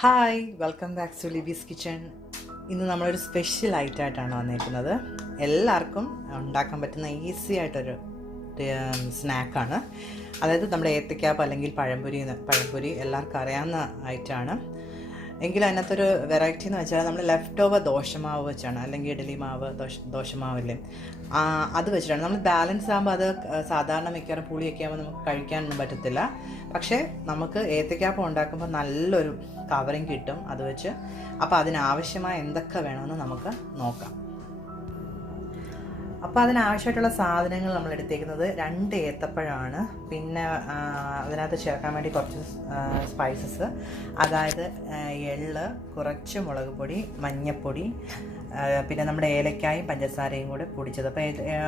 Hi, welcome back to Libby's kitchen. ഇന്ന് നമ്മളൊരു special ഐറ്റമായിട്ടാണ് വന്നേക്കുന്നത്. എല്ലാവർക്കും ഉണ്ടാക്കാൻ പറ്റുന്ന ഈസി ആയിട്ടൊരു സ്നാക്കാണ്. അതായത് നമ്മുടെ ഏത്തക്കാപ്പ് അല്ലെങ്കിൽ പഴംപൊരി എല്ലാവർക്കും അറിയാവുന്ന ഐറ്റമാണ്. എങ്കിലും അതിനകത്തൊരു വെറൈറ്റി എന്ന് വെച്ചാൽ നമ്മൾ ലെഫ്റ്റ് ഓവർ ദോശമാവ് വെച്ചാണ്, അല്ലെങ്കിൽ ഇഡ്ഡലി മാവ് ദോശമാവില്ലേ, അത് വെച്ചിട്ടാണ്. നമ്മൾ ബാലൻസ് ആകുമ്പോൾ അത് സാധാരണ മിക്കവാറും പുളിയൊക്കെ ആകുമ്പോൾ നമുക്ക് കഴിക്കാനൊന്നും പറ്റത്തില്ല. പക്ഷേ നമുക്ക് ഏത്തക്കാപ്പം ഉണ്ടാക്കുമ്പോൾ നല്ലൊരു കവറിങ് കിട്ടും അത് വെച്ച്. അപ്പോൾ അതിനാവശ്യമായ എന്തൊക്കെ വേണമെന്ന് നമുക്ക് നോക്കാം. അപ്പോൾ അതിനാവശ്യമായിട്ടുള്ള സാധനങ്ങൾ നമ്മൾ എടുത്തേക്കുന്നത് 2 ഏത്തപ്പഴമാണ്. പിന്നെ അതിനകത്ത് ചേർക്കാൻ വേണ്ടി കുറച്ച് സ്പൈസസ്, അതായത് എള്ള്, കുറച്ച് മുളക് പൊടി, മഞ്ഞൾപ്പൊടി, പിന്നെ നമ്മുടെ ഏലക്കായും പഞ്ചസാരയും കൂടെ പൊടിച്ചത്. അപ്പോൾ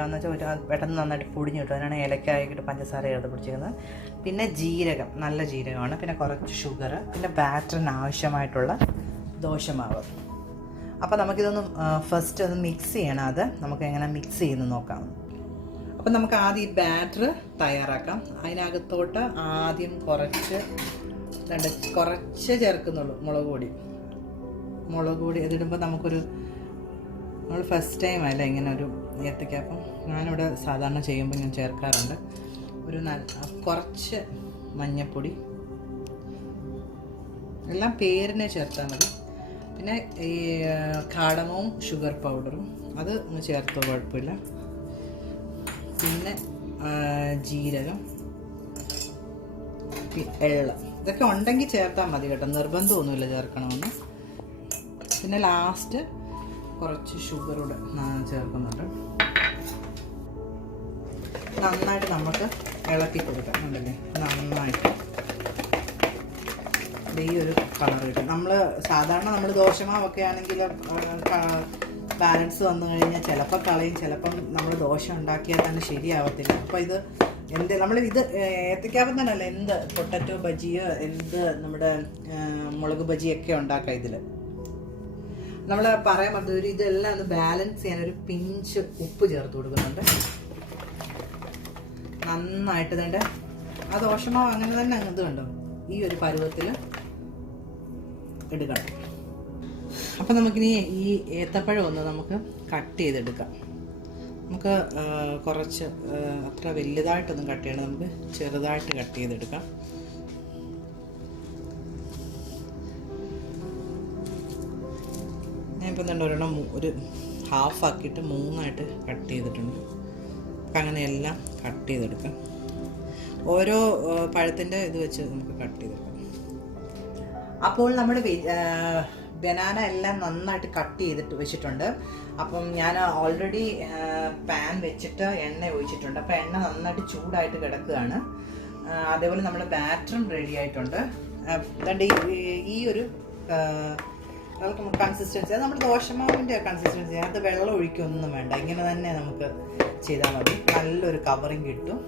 എന്ന് വെച്ചാൽ പെട്ടെന്ന് നന്നായിട്ട് പൊടിഞ്ഞു കിട്ടും, അതിനാണ് ഏലക്കായിട്ട് പഞ്ചസാര ചേർത്ത് പൊടിച്ചിരിക്കുന്നത്. പിന്നെ ജീരകം, നല്ല ജീരകമാണ്. പിന്നെ കുറച്ച് ഷുഗർ, പിന്നെ ബാറ്ററിന് ആവശ്യമായിട്ടുള്ള ദോശമാവ്. അപ്പോൾ നമുക്കിതൊന്ന് ഫസ്റ്റ് ഒന്ന് മിക്സ് ചെയ്യണം. അത് നമുക്ക് എങ്ങനെ മിക്സ് ചെയ്യുന്നു നോക്കാം. അപ്പം നമുക്ക് ആദ്യം ഈ ബാറ്റർ തയ്യാറാക്കാം. അതിനകത്തോട്ട് ആദ്യം കുറച്ച് ചേർക്കുന്നുള്ളൂ മുളക് പൊടി. ഇതിടുമ്പോൾ നമ്മൾ ഫസ്റ്റ് ടൈം അല്ല ഇങ്ങനെ ഒരു ഏത്തയ്ക്കപ്പം. ഞാനിവിടെ സാധാരണ ചെയ്യുമ്പോൾ ഞാൻ ചേർക്കാറുണ്ട്. കുറച്ച് മഞ്ഞൾപ്പൊടി, എല്ലാം പേരിനെ ചേർത്താൽ മതി. പിന്നെ ഈ കാടമവും ഷുഗർ പൗഡറും അത് ഒന്ന് ചേർത്തോ, കുഴപ്പമില്ല. പിന്നെ ജീരകം, എള്ള, ഇതൊക്കെ ഉണ്ടെങ്കിൽ ചേർത്താൽ മതി കേട്ടോ, നിർബന്ധമൊന്നുമില്ല ചേർക്കണമെന്ന്. പിന്നെ ലാസ്റ്റ് കുറച്ച് ഷുഗറൂടെ ചേർക്കുന്നുണ്ട്. നന്നായിട്ട് നമുക്ക് ഇളക്കി കൊടുക്കാം. ഉണ്ടല്ലേ, നന്നായിട്ട് ഈ ഒരു കളർ കിട്ടും. നമ്മൾ ദോശമാവൊക്കെ ആണെങ്കിൽ ബാലൻസ് വന്നു കഴിഞ്ഞാൽ ചിലപ്പോൾ കളയും, ചിലപ്പം നമ്മൾ ദോശ ഉണ്ടാക്കിയാൽ തന്നെ ശരിയാവത്തില്ല. അപ്പോൾ ഇത് ഇത് ഏത്തയ്ക്കാപ്പം തന്നെയല്ല, എന്ത് പൊട്ടറ്റോ ബജിയോ, നമ്മുടെ മുളക് ബജിയൊക്കെ ഉണ്ടാക്കാം. ഇതിൽ നമ്മൾ പറയാൻ പറ്റുന്ന ഇതെല്ലാം ഒന്ന് ബാലൻസ് ചെയ്യാൻ ഒരു പിഞ്ച് ഉപ്പ് ചേർത്ത് കൊടുക്കുന്നുണ്ട്. നന്നായിട്ട് തന്നെ ആ ദോശമാവ് അങ്ങനെ തന്നെ ഇത് കണ്ടോ, ഈ ഒരു പരുവത്തിൽ എടുക്കണം. അപ്പം നമുക്കിനി ഈ ഏത്തപ്പഴം ഒന്ന് നമുക്ക് കട്ട് ചെയ്തെടുക്കാം. നമുക്ക് കുറച്ച് അത്ര വലുതായിട്ടൊന്നും കട്ട് ചെയ്യണം, നമുക്ക് ചെറുതായിട്ട് കട്ട് ചെയ്തെടുക്കാം. ഞാനിപ്പോൾ തന്നെ ഒരെണ്ണം ഒരു ഹാഫ് ആക്കിയിട്ട് 3ആയിട്ട് കട്ട് ചെയ്തിട്ടുണ്ട്. അങ്ങനെ എല്ലാം കട്ട് ചെയ്തെടുക്കാം. ഓരോ പഴത്തിൻ്റെ ഇത് വെച്ച് നമുക്ക് കട്ട് ചെയ്തെടുക്കാം. അപ്പോൾ നമ്മുടെ ബനാന എല്ലാം നന്നായിട്ട് കട്ട് ചെയ്തിട്ട് വെച്ചിട്ടുണ്ട്. അപ്പം ഞാൻ ഓൾറെഡി പാൻ വെച്ചിട്ട് എണ്ണ ഒഴിച്ചിട്ടുണ്ട്. അപ്പോൾ എണ്ണ നന്നായിട്ട് ചൂടായിട്ട് കിടക്കുകയാണ്. അതേപോലെ നമ്മുടെ ബാറ്ററും റെഡി ആയിട്ടുണ്ട്. അതുകൊണ്ട് ഈ ഒരു കൺസിസ്റ്റൻസി, അത് നമ്മുടെ ദോശമാവിൻ്റെ കൺസിസ്റ്റൻസി, അത് വെള്ളം ഒഴിക്കൊന്നും വേണ്ട, ഇങ്ങനെ തന്നെ നമുക്ക് ചെയ്താൽ മതി. നല്ലൊരു കവറിങ് കിട്ടും.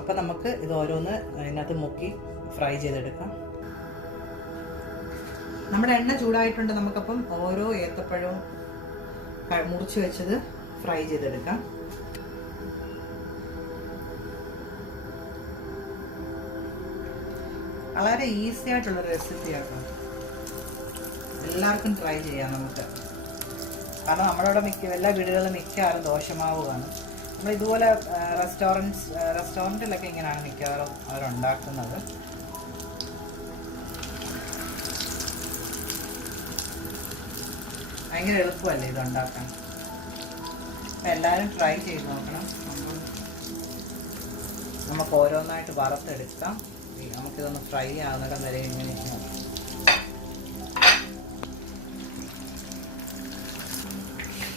അപ്പം നമുക്ക് ഇത് ഓരോന്ന് ഇതിനകത്ത് മുക്കി ഫ്രൈ ചെയ്തെടുക്കാം. നമ്മുടെ എണ്ണ ചൂടായിട്ടുണ്ട്. നമുക്കപ്പം ഓരോ ഏത്തപ്പഴവും മുറിച്ച് വെച്ചത് ഫ്രൈ ചെയ്തെടുക്കാം. വളരെ ഈസി ആയിട്ടുള്ള റെസിപ്പിയാണ്, എല്ലാവർക്കും ട്രൈ ചെയ്യാം നമുക്ക്. കാരണം നമ്മളിവിടെ എല്ലാ വീടുകളിലും മിക്കവാറും ദോശമാവ് കാണും. നമ്മൾ ഇതുപോലെ റെസ്റ്റോറൻറ്റിലൊക്കെ ഇങ്ങനെയാണ് മിക്കവാറും അവരുണ്ടാക്കുന്നത്. ഭയങ്കര എളുപ്പമല്ലേ ഇതുണ്ടാക്കാൻ. അപ്പം എല്ലാവരും ട്രൈ ചെയ്ത് നോക്കണം. നമുക്ക് ഓരോന്നായിട്ട് വറുത്തെടുക്കാം. നമുക്കിതൊന്ന് ഫ്രൈ ആവുന്നിടം വരെ ഇങ്ങനെ നോക്കാം.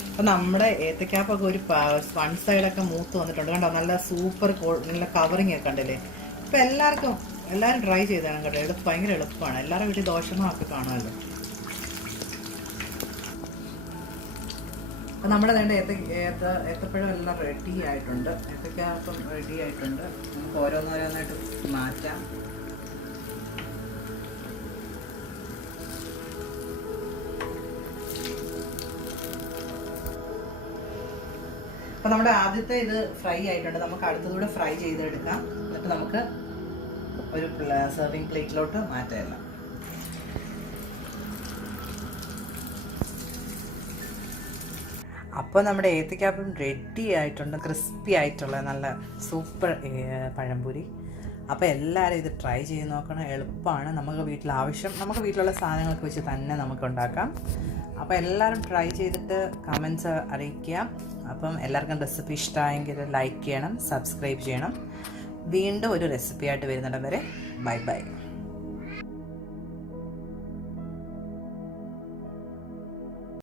അപ്പം നമ്മുടെ ഏത്തക്കാപ്പൊക്കെ ഒരു 1 സൈഡൊക്കെ മൂത്ത് വന്നിട്ടുണ്ട് കണ്ടോ, നല്ല സൂപ്പർ നല്ല കവറിങ് ഒക്കെ ഉണ്ടല്ലേ. ഇപ്പം എല്ലാവരും ട്രൈ ചെയ്താണ് കേട്ടോ, ഭയങ്കര എളുപ്പമാണ്. എല്ലാവരും വീട്ടിൽ ദോശമാവൊക്കെ കാണുമല്ലോ. അപ്പം നമ്മുടെ ഏത്തപ്പഴം എല്ലാം റെഡി ആയിട്ടുണ്ട്. ഏത്തക്കാപ്പം റെഡി ആയിട്ടുണ്ട്. നമുക്ക് ഓരോന്നോരോന്നായിട്ട് മാറ്റാം. അപ്പം നമ്മുടെ ആദ്യത്തെ ഇത് ഫ്രൈ ആയിട്ടുണ്ട്. നമുക്ക് അടുത്തതൂടെ ഫ്രൈ ചെയ്തെടുക്കാം. എന്നിട്ട് നമുക്ക് ഒരു സെർവിങ് പ്ലേറ്റിലോട്ട് മാറ്റാം. അപ്പോൾ നമ്മുടെ ഏത്തയ്ക്കാപ്പം റെഡി ആയിട്ടുണ്ട്. ക്രിസ്പി ആയിട്ടുള്ള നല്ല സൂപ്പർ പഴംപൊരി. അപ്പോൾ എല്ലാവരും ഇത് ട്രൈ ചെയ്ത് നോക്കണം. എളുപ്പമാണ്. നമുക്ക് വീട്ടിലുള്ള സാധനങ്ങളൊക്കെ വെച്ച് തന്നെ നമുക്ക് ഉണ്ടാക്കാം. അപ്പോൾ എല്ലാവരും ട്രൈ ചെയ്തിട്ട് കമൻസ് അറിയിക്കുക. അപ്പം എല്ലാവർക്കും റെസിപ്പി ഇഷ്ടമായെങ്കിൽ ലൈക്ക് ചെയ്യണം, സബ്സ്ക്രൈബ് ചെയ്യണം. വീണ്ടും ഒരു റെസിപ്പി ആയിട്ട് വരുന്നിടം വരെ ബൈ ബൈ.